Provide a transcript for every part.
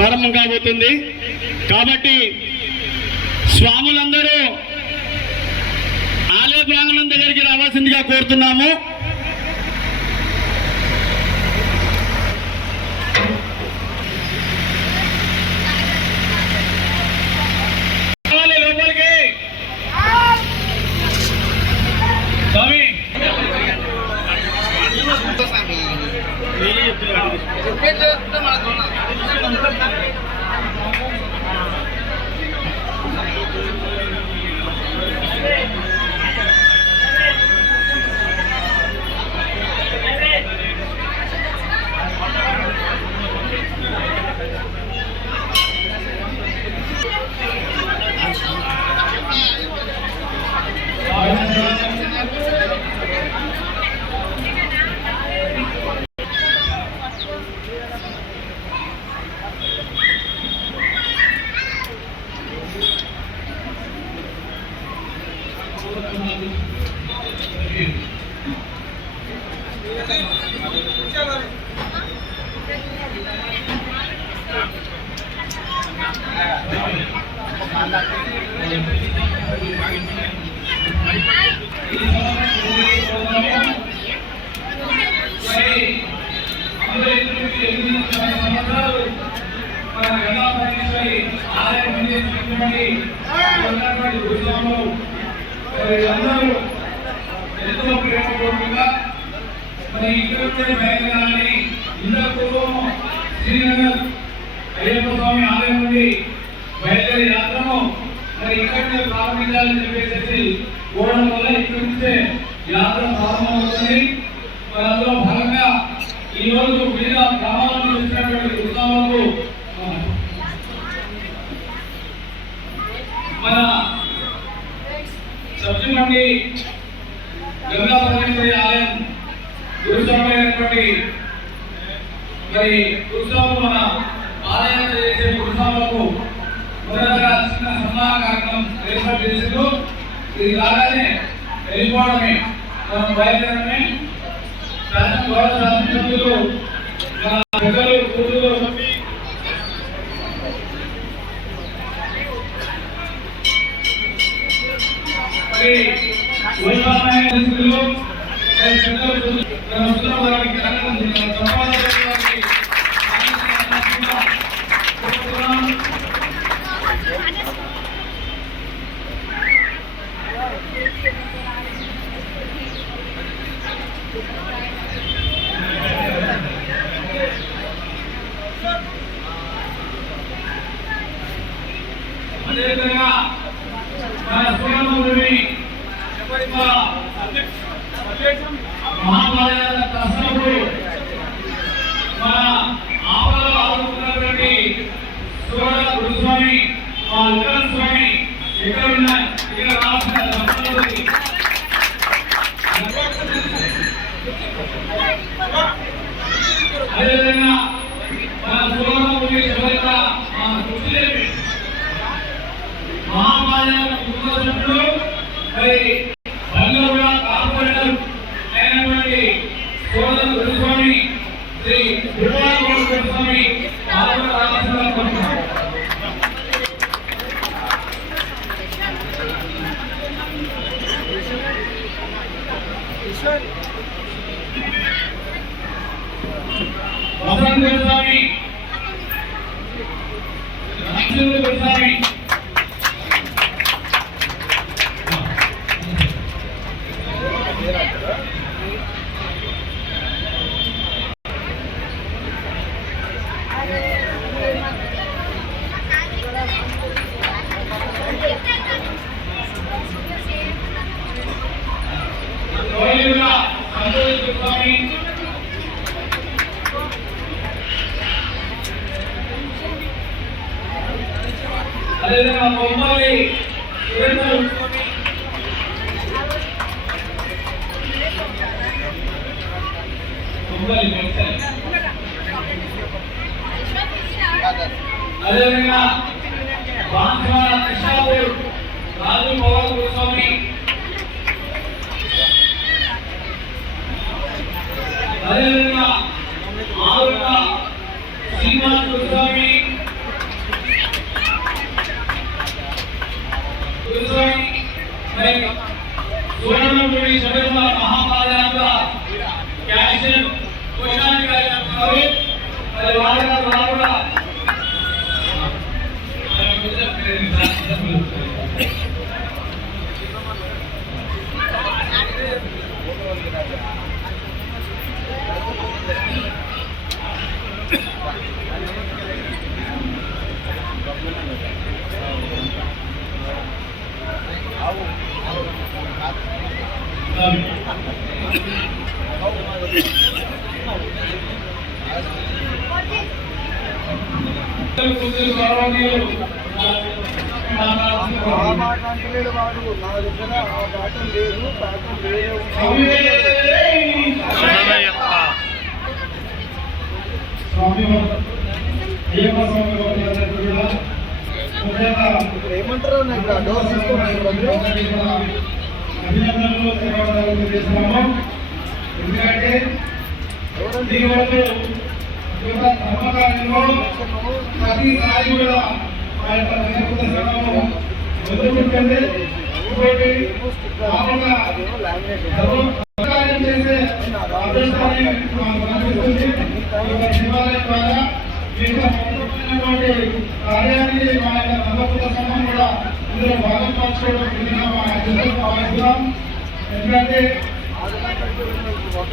ప్రారంభం కాబోతుంది. కాబట్టి స్వాములందరూ ఆలయ ప్రాంగణం దగ్గరికి రావాల్సిందిగా కోరుతున్నాము. ఎంతో ప్రేమపూర్వకంగా మరి ఇక్కడ బయలుదేరాలని ఇంతకు శ్రీనగర్ అయ్యప్ప స్వామి ఆలయం నుండి బయలుదేరి యాత్రను మరి ఇక్కడనే ప్రారంభించాలని చెప్పేసి కోరడం వల్ల ఇక్కడి నుంచే యాత్ర ప్రారంభమవుతుంది. మరి అందులో భాగంగా ఈ రోజు వివిధ గ్రామాల నుంచి వచ్చినటువంటి ఉత్సవాలకు మన సబ్జిమండి గంగా పరమేశ్వరి ఆలయం గురుస్వామైనటువంటి మరి గురుస్వాములు మన ఆలయాన్ని చేసే గురుస్వాములకు మొదటగా చిన్న సన్మాన కార్యక్రమం ఏర్పాటు చేసిందో ఇది రాగానే వెళ్ళిపోవడమే మనం బయలుదేరడమే గౌరవ శాసనసభ్యులు మన పెద్దలు కూతురు అదేవిధంగా మన సోమముని మహాభారత దర్శనప్పుడు మన ఆపదలో ఆదుకున్నటువంటి సోదర గురుస్వామి మా విక్రమ స్వామి ఇక్కడ రాసిన దర్శనాలకి అదేవిధంగా మన సోమముని సోదర మా కృష్ణదేవి మహాభారత కుటుంబ మరి బంగారుగా కార్పొరేటర్ అయినటువంటి సోదర గురుస్వామి శ్రీ గురుస్వామి వసంత గురుస్వామి గురుస్వామి అదేవిధంగా బొమ్మలి అదేవిధంగా బాన్స్వాడ కృష్ణాపూర్ రాజు పవన్ గురుస్వామి అదేవిధంగా ఆరుట శ్రీనివాస్ గురుస్వామి గురుస్వామి మరి సువర్ణముడి శబరిమల మహాపాదయాత్ర క్యాన్సర్ కోశానికి గారు మరి వారు కూడా ఏమంటారు అభినందనలు చేస్తున్నాము. ఎందుకంటే ధర్మకార్యంలో ప్రతిసారి కూడా ఆ యొక్క ఎదుర్కొంటుంది. ఇంకోటి మామూలుగా ధర్మకార్యం చేసే అదృష్టాన్ని మాకు కనిపిస్తుంది. శివాలయం ద్వారా కార్యాన్ని మా యొక్క ధర్మపుర సంఘం కూడా ఇందులో భాగం పంచుకోవడం భావిస్తున్నాం. ఎందుకంటే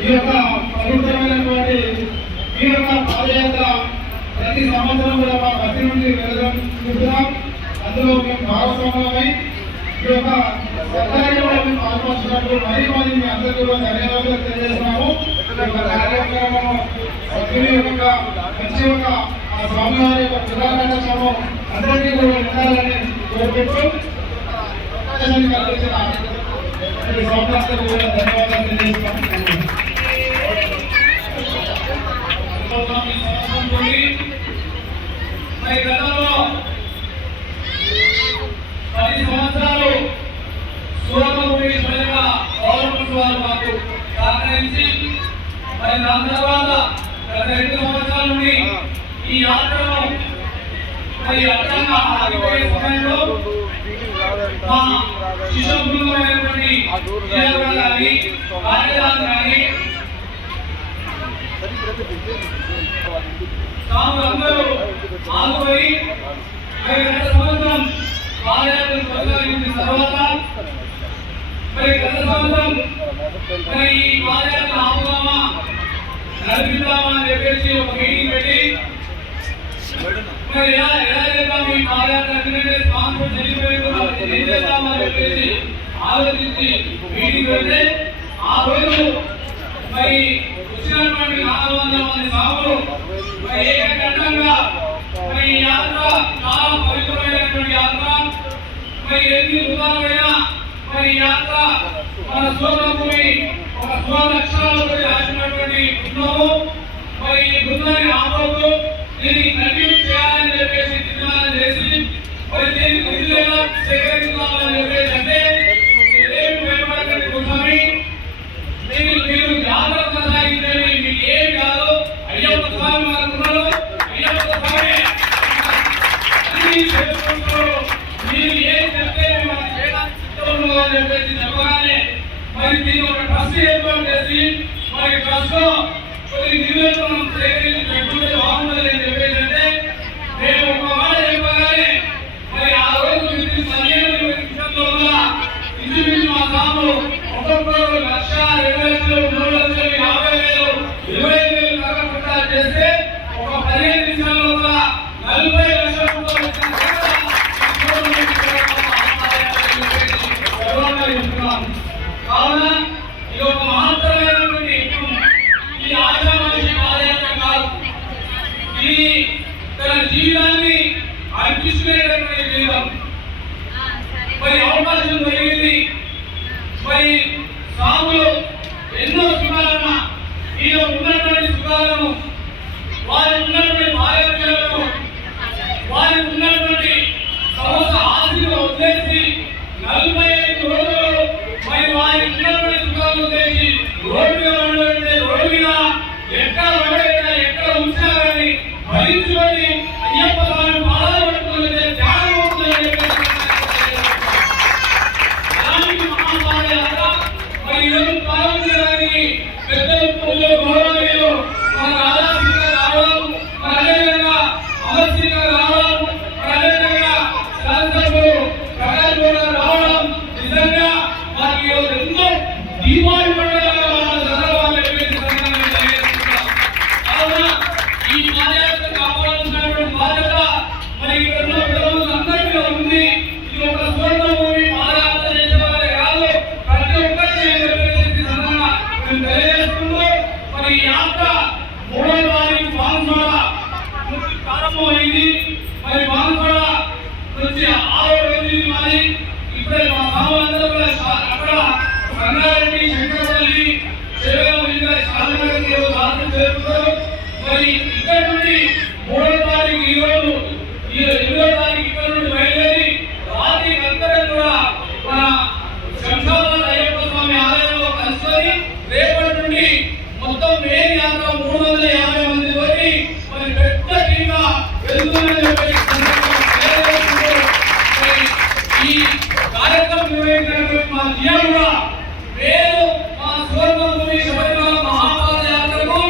ఈ యొక్క పవిత్రమైనటువంటి ఈ యొక్క పాదయాత్ర ప్రతి సంవత్సరం కూడా మా బస్సు నుండి వెళ్ళడం. అందులో మేము భాగస్వామ్యమై ఈ యొక్క సత్కార్యంలో మేము పాల్పంచినట్టు మరీ మీ అందరికీ కూడా ధన్యవాదాలు తెలియజేస్తున్నాము. ఈ యొక్క కార్యక్రమం మంచి ఒక స్వామివారి యొక్క పురాణము అందరికీ కూడా ఉండాలని కోరుకుంటూ స్వామి కూడా ధన్యవాదాలు తెలియజేస్తున్నాము. మరి గతంలో 10 సంవత్సరాలు సూరమ్మగుడి స్వయంగా గవర్నమెంట్ వారు మాకు సహకరించి మరి దాని తర్వాత గత 2 సంవత్సరాల నుండి ఈ యాత్రను మరి అర్థంగా ఆగిపోయే సమయంలో మా శిశు బృందమైనటువంటి కానీ కార్యదాలు కానీ అందరూ ఆగిపోయి మరి గత సంవత్సరం పాదయాత్రను కొనసాగించిన తర్వాత మరి గత సంవత్సరం మరి ఈ పాదయాత్ర ఆపుదామా నడిపిద్దామా అని చెప్పేసి ఒక మీటింగ్ పెట్టి మరి ఎలా చేద్దాం ఈ పాదయాత్ర స్పాన్సర్ చనిపోయి ఏం చేద్దామని చెప్పేసి ఆలోచించి మీటింగ్ పెడితే ఆ రోజు మరి వచ్చినటువంటి 400 మంది సాములు మరి ఏకకంఠంగా మరి ఈ యాత్ర చాలా పవిత్రమైనటువంటి యాత్ర. మరి ఎన్ని యుగాలైనా మరి యాత్ర మన సోదరభూమి ఒక సువర్ణ అక్షరాలతో రాసినటువంటి బృందము. మరి ఈ బృందాన్ని ఆపవద్దు, దీనికి కంటిన్యూ చేయాలని చెప్పేసి తీర్మానం చేసి మరి దీనికి నిధులు ఎలా సేకరించాలని చెప్పేసి అంటే ఏమి భయపడకండి కూర్చొని మీరు జాగ్రత్త సాగించండి. మీకు ఏమి కాదు, అయ్యప్ప స్వామి వారు ఉన్నారు, అయ్యప్ప స్వామి అన్ని చేసుకుంటారు. మీరు ఏం చెప్తే మేము చేయడానికి సిద్ధంలో అని చెప్పేసి చెప్పగానే మరి దీన్ని ఒక ట్రస్ట్ ఏర్పాటు చేసి మరి ట్రస్ట్ లో కొన్ని నిధులను మనం సేకరించి పెట్టుకుంటే బాగుంటుంది అని చెప్పేసి అంటే మేము ఒక మాట చెప్పగానే మరి ఆ రోజు 15 నిమిషాల్లో ఇంచుమించు మా సాములు ఒక్కొక్కరు 1,00,000, 2,00,000, 3,50,000, 25,000 కరగకుండా చేస్తే ఒక 15 నిమిషాల్లో 40 లక్షల రూపాయలు కావున ఇది ఒక మహత్తరమైనటువంటి ఈ ఆశామాషి పాదయాత్ర కాదు, ఇది తన జీవితాన్ని అర్పించుకునేటటువంటి జీవితం. మరి అవకాశం జరిగింది. మరి సాములు ఎన్నో సుఖాలను మీలో ఉన్నటువంటి సుఖాలను వారికి ఉన్నటువంటి భార్యలను వారికి ఉన్నటువంటి సమస్త ఆస్తిని వదిలేసి 45 రోజులు మరి వారికి ఉన్నటువంటి సుఖాలను వదిలేసి రోడ్డు మీద ఎక్కడ పడేదా ఎక్కడ ఉంచినా కానీ భరించుకొని అయ్యప్ప స్వామి పాదాలు పట్టుకొని త్యాగం స్వాములందరూ కూడా అక్కడ రంగారెడ్డి, శంకరపల్లి, శాలనగర్కి రాత్రి చేరుకుంటారు. మరి ఇక్కడ నుండి 3వ తారీఖు ఈరోజు 8వ తారీఖు ఇక్కడ నుండి బయలుదేరి రాత్రి అందరం కూడా మన శంషాబాద్ అయ్యప్ప స్వామి ఆలయంలో కలుసుకొని రేపటి నుండి మొత్తం మెయిన్ యాత్ర 350 మంది తోటి మరి పెద్ద టీంగా వెళ్తుందని చెప్పి ఈ కార్యక్రమం నిర్వహించినటువంటి మా జియా కూడా పేరు మా సువర్ణభూమి శబరిమల మహాపాద యాత్రకు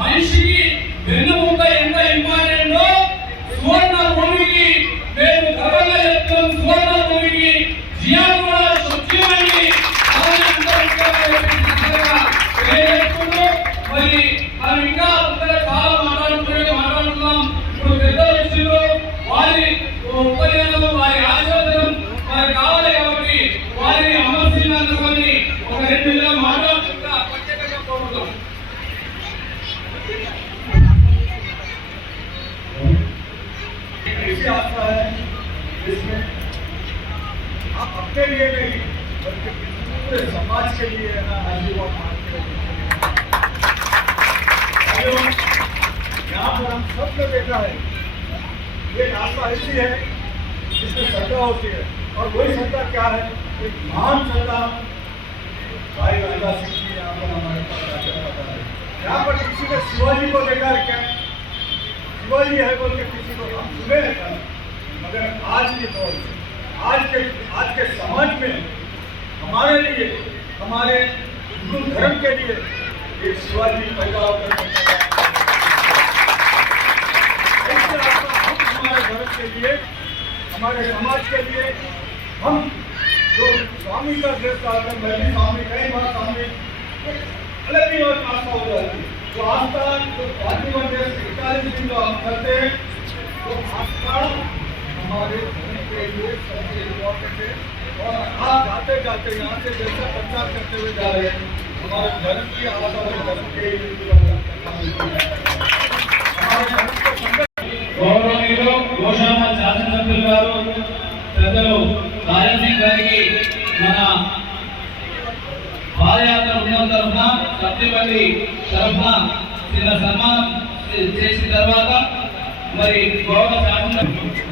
మనిషికి వెన్నుముక ఎంత ఇంపార్టెంటో సువర్ణ భూమికి మేము గర్వంగా చెప్తున్నాం. సువర్ణ భూమికి జియా కూడా స్వచ్ఛమని మరి మనం ఇంకా చాలా మాట్లాడుతున్నాం. ఇప్పుడు పెద్దలు వచ్చిందో వారి ఉపన్యాసం, వారి ఆశీర్వదనం వారికి కావాలి కాబట్టి వారిని అమర్చిందని ఒక 2 నిమిషాలు మాట్లాడుతుందా ప్రత్యేకంగా కోరుతున్నాం. आता है जिसमें आप अपने लिए नहीं बल्कि पूरे समाज के लिए ना आशीर्वाद मांगते हैं। यहाँ पर हम सब ने देखा है ये आस्था ऐसी है जिसमें श्रद्धा होती है और वही श्रद्धा क्या है, एक महान श्रद्धा भाई राजा सिंह जी यहाँ पर हमारे पास आकर बता रहे। यहाँ पर किसी ने शिवाजी को देखा है क्या? शिवाजी है बोल के किसी को हम सुने हैं, मगर आज के दौर में आज के समाज में हमारे लिए, हमारे हिंदू धर्म के लिए एक शिवाजी पैदा होकर हमारे धर्म के लिए, हमारे समाज के लिए हम जो स्वामी का ड्रेस डालकर मैं भी स्वामी कई बार स्वामी अलग ही और आस्था हो जाती है। तो आस्था जो पार्टी ड्रेस 41 दिन जो हम करते हैं वो आस्था हमारे धर्म के लिए सबसे इम्पोर्टेंट है। और आप जाते जाते यहाँ से जैसा प्रचार करते हुए जा रहे हैं हमारे धर्म की आस्था और धर्म के గౌరవనీయులు గోశాల శాసనసభ్యులు గారు పెద్దలు రాజసింగ్ గారికి మన పాదయాత్ర బృందం తరఫున సత్యపల్లి తరఫున చిన్న సన్మానం చేసిన తర్వాత మరి గౌరవ శాసనసభ్యులు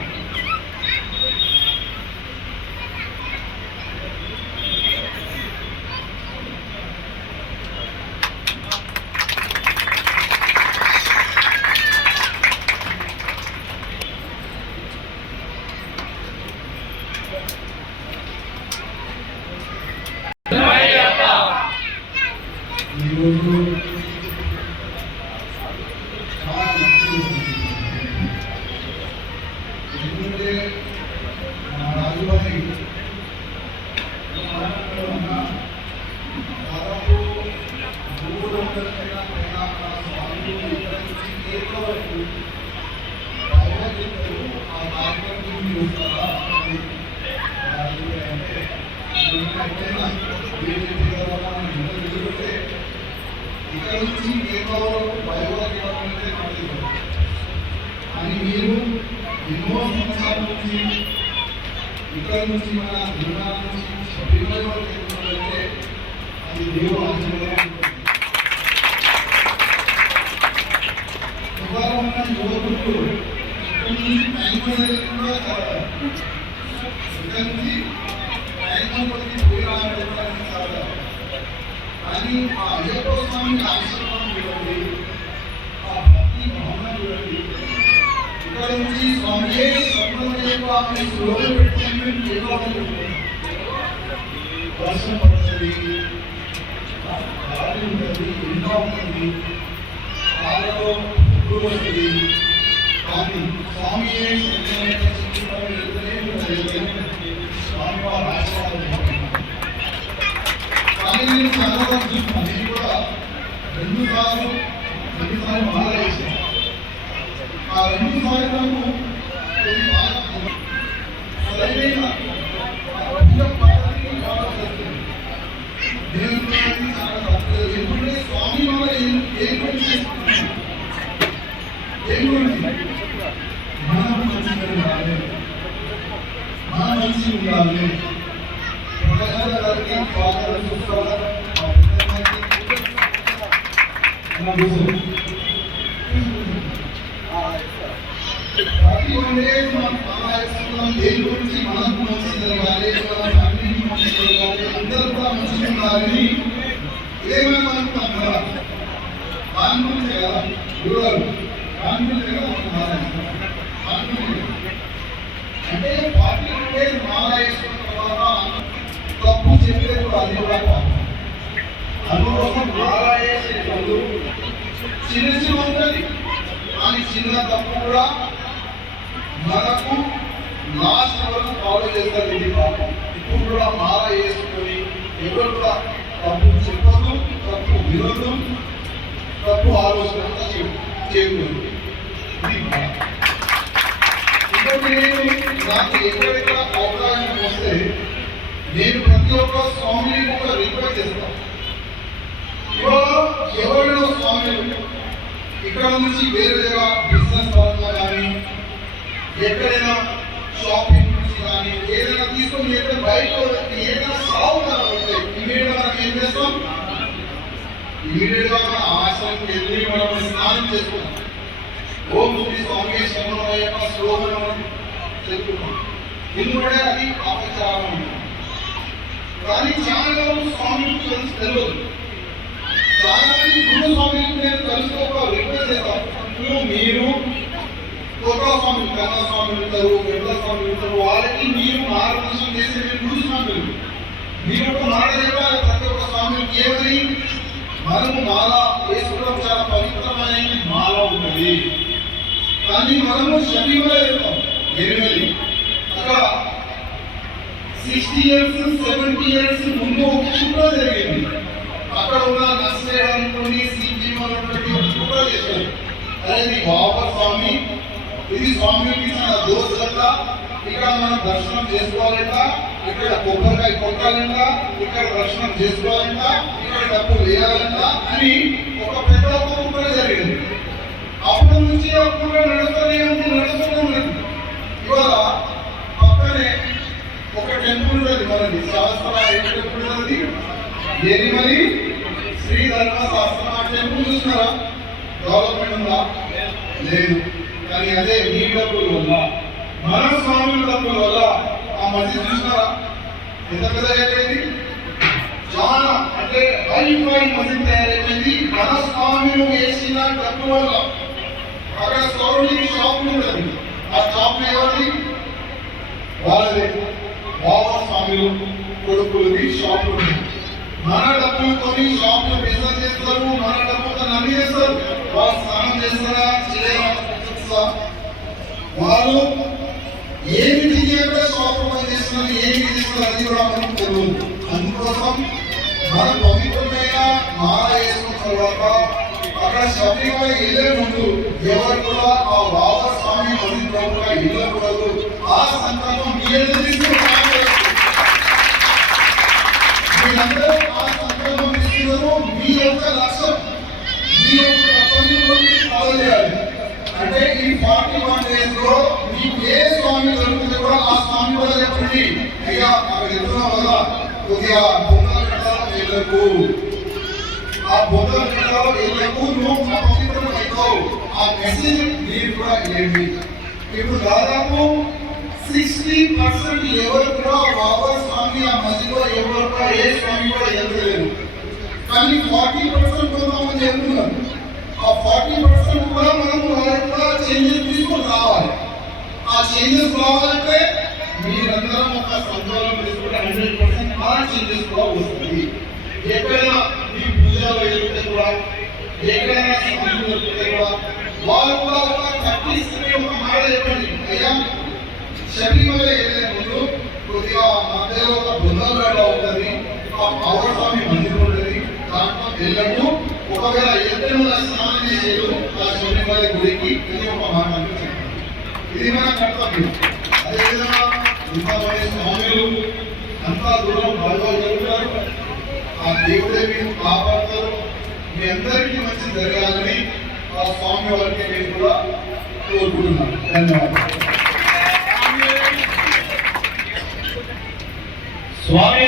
ఇక్కడ నుంచి కేవలం బయోగ్రఫీ అని మీరు ఎన్నో సంవత్సరాల నుంచి ఇక్కడ నుంచి మన జిల్లా నుంచి శబరిమల వరకు అది దేవుడు ఆశీర్వాదం ఇవాళ ఉన్న యువకులు ఇక్కడ నుంచి టైం కూడా చాలా ఇక్కడ నుంచి టైం కొద్ది పోయి రావడానికి చాలా కానీ ఆ అయ్యప్ప స్వామి ఆశీర్వాదం చూడండి, ఆ భక్తి భావన చూడండి. ఇక్కడ నుంచి స్వామి స్వామి స్లోగా పెట్టుకుని వర్షం పడుతుంది, గాలి ఉంటుంది, ఎండ ఉంటుంది, కాళ్ళలో ఉప్పు వస్తుంది. కానీ స్వామి స్వామి వారి ఆశీర్వాదం కానీ నేను చాలా చూస్తున్నాను. నేను కూడా 2 సార్లు మాల వేసాను. ఆ 2 సార్లు సరైన పద్ధతిని ఫాలో చేస్తుంది. దేవుడు చాలా తప్పలేదు. ఎందుకంటే స్వామి మాల ఏం పని చేస్తుంది, ఏం గురించి మనం మంచిగా ఉండాలి, మన మంచి ఉండాలి, అందరికీ స్వాగతం సుస్వాగతం. ప్రతి వన్డే మనం ఆలోచిస్తున్నాం దేని గురించి మనకు మంచి జరగాలి, మన ఫ్యామిలీకి మంచి జరగాలి, అందరూ కూడా మంచిగా ఉండాలని ఏమైనా అనుకుంటాం కదా. దాని గురించే కదా గురుగారు, దాని గురించే కదా మనం ఆలోచిస్తాం. అంటే పార్టీ ఉంటే మాల వేసుకున్న తర్వాత తప్పు చెప్పేది కూడా అది కూడా పాపం. అందుకోసం మాల వేసేటప్పుడు చిన్న చిన్న ఉంటుంది, కానీ చిన్న తప్పు కూడా మనకు లాస్ట్ వరకు ఫాలో చేస్తారు. ఇది పాపం. ఇప్పుడు కూడా మాల వేసుకొని ఎవరు కూడా తప్పు చెప్పదు, తప్పు వినదు, తప్పు ఆలోచన చేయకూడదు. ఇది నాకు ఎక్కడెక్కడ అవకాశం వస్తే నేను ప్రతి ఒక్క స్వామిని కూడా రిక్వెస్ట్ చేస్తాను. ఇవాళ ఎవరైనా స్వామిలు ఇక్కడ నుంచి వేరే దగ్గర బిజినెస్ పరంగా కానీ ఎక్కడైనా షాపింగ్ నుంచి కానీ ఏదైనా తీసుకొని ఎక్కడ బయట ఏదైనా సాగు కనబడితే ఇమీడియట్గా మనం ఏం చేస్తాం? ఇమీడియట్గా మన ఆశ్రమం వెళ్ళి మనం స్నానం చేసుకుంటాం. ఓం శ్రీ స్వామి శరణమయ్యప్ప శ్లోకం చెప్పుకున్నాం. ఎందుకంటే అది అపచారం. కానీ చాలా స్వామికి తెలియదు. చాలా మంది గురు స్వామికి నేను తెలుసుకోక రిక్వెస్ట్ చేస్తాను. మీరు కొత్త స్వామి, కన్నా స్వామి ఉంటారు, పెద్ద స్వామి ఉంటారు, వాళ్ళకి మీరు మార్గదర్శనం చేసి మీరు గురు స్వాములు. మీరు ఒక మాట చెప్పాలి ప్రతి ఒక్క స్వామికి ఏమని, మనము మాల వేసుకోవడం చాలా పవిత్రమైన మాల ఉంటుంది. కానీ మనము శబరిమల వెళ్తాం. అక్కడ 60 years 70 years ముందు ఒక కుట్ర జరిగింది. అక్కడ ఉన్న నర్సరేటువంటి సిపిఎంటువంటి కుట్ర చేశారు. అనేది బాబర్ స్వామి, ఇది స్వామికి ఇచ్చిన దోషంట, ఇక్కడ మనం దర్శనం చేసుకోవాలంట, ఇక్కడ కొబ్బరికాయ కొట్టాలంట, ఇక్కడ దర్శనం చేసుకోవాలంట, ఇక్కడ డబ్బు వేయాలంట అని ఒక పెద్ద కుట్ర జరిగింది. అప్పటి నుంచి అప్పుడు నడుస్తూనే ఉంది. ఇవాళ పక్కనే ఒక టెంపుల్ ఉంటుంది మనది, శాస్త్ర టెంపుల్ ఉన్నది. ఎనిమలి శ్రీ ధర్మశాస్త్ర టెంపుల్ చూస్తున్నారా? డెవలప్మెంట్ ఉందా? లేదు. కానీ అదే మీ డబ్బుల వల్ల, మన స్వాముల డబ్బుల వల్ల ఆ మసీదు చూసినారా ఎంత పెద్ద అయిపోయింది. చాలా అంటే హైఫై మసీదు తయారైపోయింది మన స్వామిలు వేసిన డబ్బుల వల్ల. అక్కడ సౌరలింగ్ షాప్ ఉంటుంది, ఆ షాప్ ఎవరిది? వాళ్ళదే. బాబా స్వామిలు కొడుకులది షాప్ ఉంది. మన డబ్బులు కొని షాప్ లో బిజినెస్ చేస్తారు, మన డబ్బులతో నమ్మి చేస్తారు. వాళ్ళు స్నానం చేస్తారా చేయరా? వాళ్ళు ఏమి తెలియక షాప్ ఓపెన్ చేస్తున్నారు, ఏమి చేస్తున్నారు అది కూడా మనకు తెలియదు. అందుకోసం మన పవిత్రమైన మాల వేసుకున్న తర్వాత అక్కడ శబరిమల వెళ్ళే ముందు ఎవరు కూడా ఆ బాబా స్వామి మందిరంలో వెళ్ళకూడదు. ఆ సంకల్పం మీరందరూ తీసుకున్నారు. మీరందరూ ఆ సంకల్పం తీసుకున్నారు. మీ యొక్క లక్ష్యం, మీ యొక్క తత్వాన్ని ఫాలో చేయాలి. అంటే ఈ 41 days లో మీకు ఏ స్వామి దొరికితే కూడా ఆ స్వామి కూడా చెప్పండి, అయ్యా అక్కడ ఎదురున్నా వల్ల కొద్దిగా బొమ్మల కట్టాలో వెళ్ళకు, ఆ బొమ్మల కట్టాలో వెళ్ళకు, నువ్వు అపవిత్రం అవుతావు. ఆ మెసేజ్ మీరు కూడా ఇవ్వండి. ఇప్పుడు దాదాపు 60% ఎవరు కూడా బాబా స్వామి ఆ మధ్యలో ఎవరు కూడా ఏ స్వామి కూడా వెళ్ళలేదు. కానీ 40% కొంతమంది వెళ్తున్నారు. ఆ 40% కూడా మనం కూడా చేంజెస్ తీసుకొని రావాలి. ఆ చేంజెస్ రావాలంటే మీరందరం ఒక సంకల్పం తీసుకుంటే 100% ఆ చేంజెస్ కూడా వస్తుంది. ఎక్కడైనా మీ పూజలు వెళ్తే కూడా, ఎక్కడైనా స్వామి దొరికితే కూడా వాళ్ళు కూడా ఒక 30 ఒక మాట చెప్పండి, అయ్యా శబరిమల వెళ్ళే ముందు కొద్దిగా మధ్యలో ఒక బృందంగడ ఉంటుంది, ఆ పవర్ స్వామి మందిరం ఉంటుంది, దాంట్లో వెళ్ళకు. ఒకవేళ ఎక్కడైనా స్నానం చేసేది ఆ శబరిమల గుడికి అని ఒక మాట చెప్పండి. ఇది మన కర్తవ్యం. అదేవిధంగా ఇంతమంది స్వాములు అంతా దూరం బాగా జరుగుతారు. ఆ దేవుడే మీరు కాపాడతారు. మీ అందరికీ మంచి జరగాలని ఆ స్వామి వారికి నేను కూడా కోరుకుంటున్నాను. ధన్యవాదాలు. స్వామి